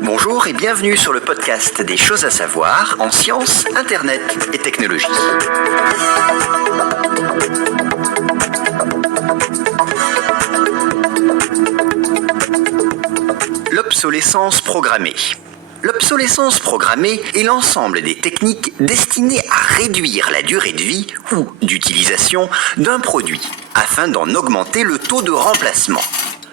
Bonjour et bienvenue sur le podcast des choses à savoir en sciences, internet et technologie. L'obsolescence programmée. L'obsolescence programmée est l'ensemble des techniques destinées à réduire la durée de vie ou d'utilisation d'un produit afin d'en augmenter le taux de remplacement.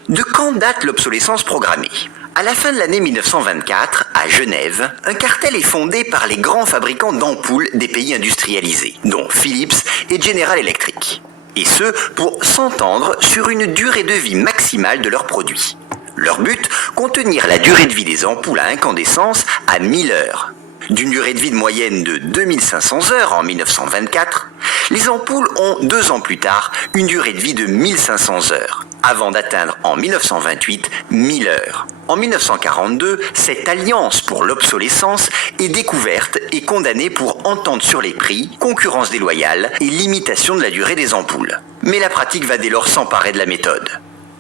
De quand date l'obsolescence programmée ? À la fin de l'année 1924, à Genève, un cartel est fondé par les grands fabricants d'ampoules des pays industrialisés, dont Philips et General Electric. Et ce, pour s'entendre sur une durée de vie maximale de leurs produits. Leur but, contenir la durée de vie des ampoules à incandescence à 1000 heures. D'une durée de vie de moyenne de 2500 heures en 1924, les ampoules ont 2 ans plus tard une durée de vie de 1500 heures, avant d'atteindre en 1928 1000 heures. En 1942, cette alliance pour l'obsolescence est découverte et condamnée pour entente sur les prix, concurrence déloyale et limitation de la durée des ampoules. Mais la pratique va dès lors s'emparer de la méthode.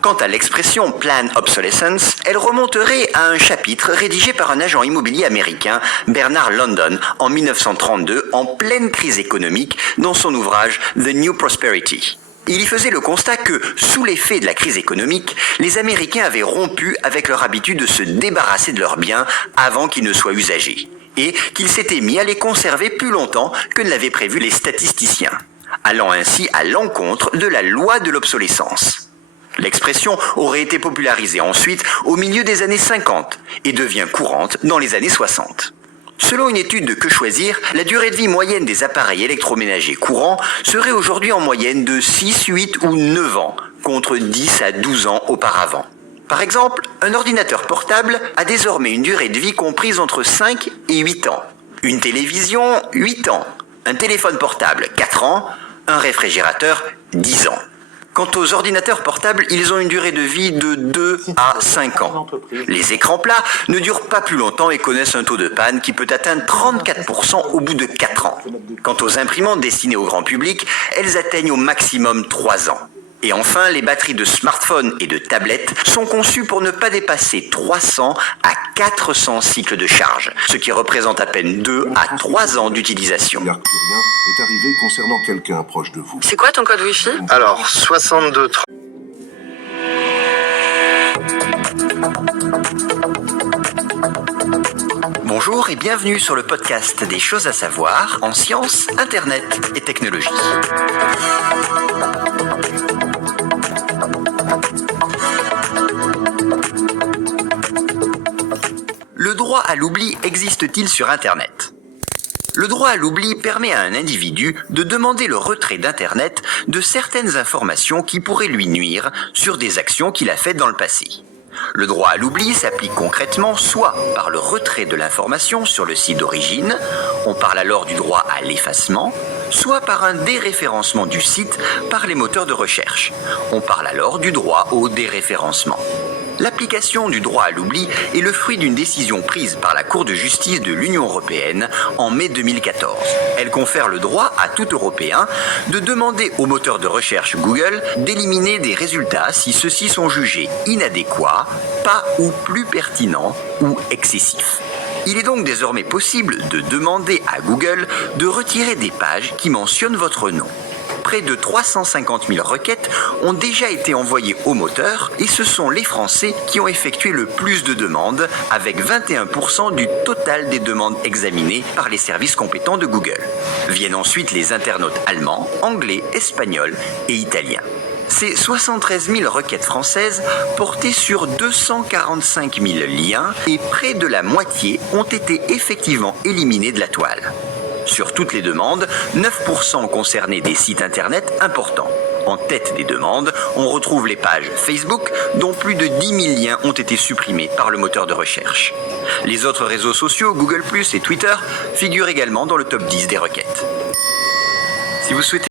Quant à l'expression « plan obsolescence », elle remonterait à un chapitre rédigé par un agent immobilier américain, Bernard London, en 1932, en pleine crise économique, dans son ouvrage « The New Prosperity ». Il y faisait le constat que, sous l'effet de la crise économique, les Américains avaient rompu avec leur habitude de se débarrasser de leurs biens avant qu'ils ne soient usagés, et qu'ils s'étaient mis à les conserver plus longtemps que ne l'avaient prévu les statisticiens, allant ainsi à l'encontre de la loi de l'obsolescence. L'expression aurait été popularisée ensuite au milieu des années 50 et devient courante dans les années 60. Selon une étude de Que Choisir, la durée de vie moyenne des appareils électroménagers courants serait aujourd'hui en moyenne de 6, 8 ou 9 ans, contre 10 à 12 ans auparavant. Par exemple, un ordinateur portable a désormais une durée de vie comprise entre 5 et 8 ans. Une télévision, 8 ans. Un téléphone portable, 4 ans. Un réfrigérateur, 10 ans. Quant aux ordinateurs portables, ils ont une durée de vie de 2 à 5 ans. Les écrans plats ne durent pas plus longtemps et connaissent un taux de panne qui peut atteindre 34% au bout de 4 ans. Quant aux imprimantes destinées au grand public, elles atteignent au maximum 3 ans. Et enfin, les batteries de smartphones et de tablettes sont conçues pour ne pas dépasser 300 à 400 cycles de charge, ce qui représente à peine 2 à 3 ans d'utilisation. Est arrivé concernant quelqu'un proche de vous. C'est quoi ton code Wi-Fi ? Alors, 62 30. Bonjour et bienvenue sur le podcast des choses à savoir en sciences, internet et technologie. Le droit à l'oubli existe-t-il sur Internet ? Le droit à l'oubli permet à un individu de demander le retrait d'Internet de certaines informations qui pourraient lui nuire sur des actions qu'il a faites dans le passé. Le droit à l'oubli s'applique concrètement soit par le retrait de l'information sur le site d'origine, on parle alors du droit à l'effacement, soit par un déréférencement du site par les moteurs de recherche, on parle alors du droit au déréférencement. L'application du droit à l'oubli est le fruit d'une décision prise par la Cour de justice de l'Union européenne en mai 2014. Elle confère le droit à tout Européen de demander au moteur de recherche Google d'éliminer des résultats si ceux-ci sont jugés inadéquats, pas ou plus pertinents ou excessifs. Il est donc désormais possible de demander à Google de retirer des pages qui mentionnent votre nom. Près de 350 000 requêtes ont déjà été envoyées au moteur et ce sont les Français qui ont effectué le plus de demandes avec 21% du total des demandes examinées par les services compétents de Google. Viennent ensuite les internautes allemands, anglais, espagnols et italiens. Ces 73 000 requêtes françaises portaient sur 245 000 liens et près de la moitié ont été effectivement éliminés de la toile. Sur toutes les demandes, 9% concernaient des sites internet importants. En tête des demandes, on retrouve les pages Facebook, dont plus de 10 000 liens ont été supprimés par le moteur de recherche. Les autres réseaux sociaux, Google+, et Twitter, figurent également dans le top 10 des requêtes. Si vous souhaitez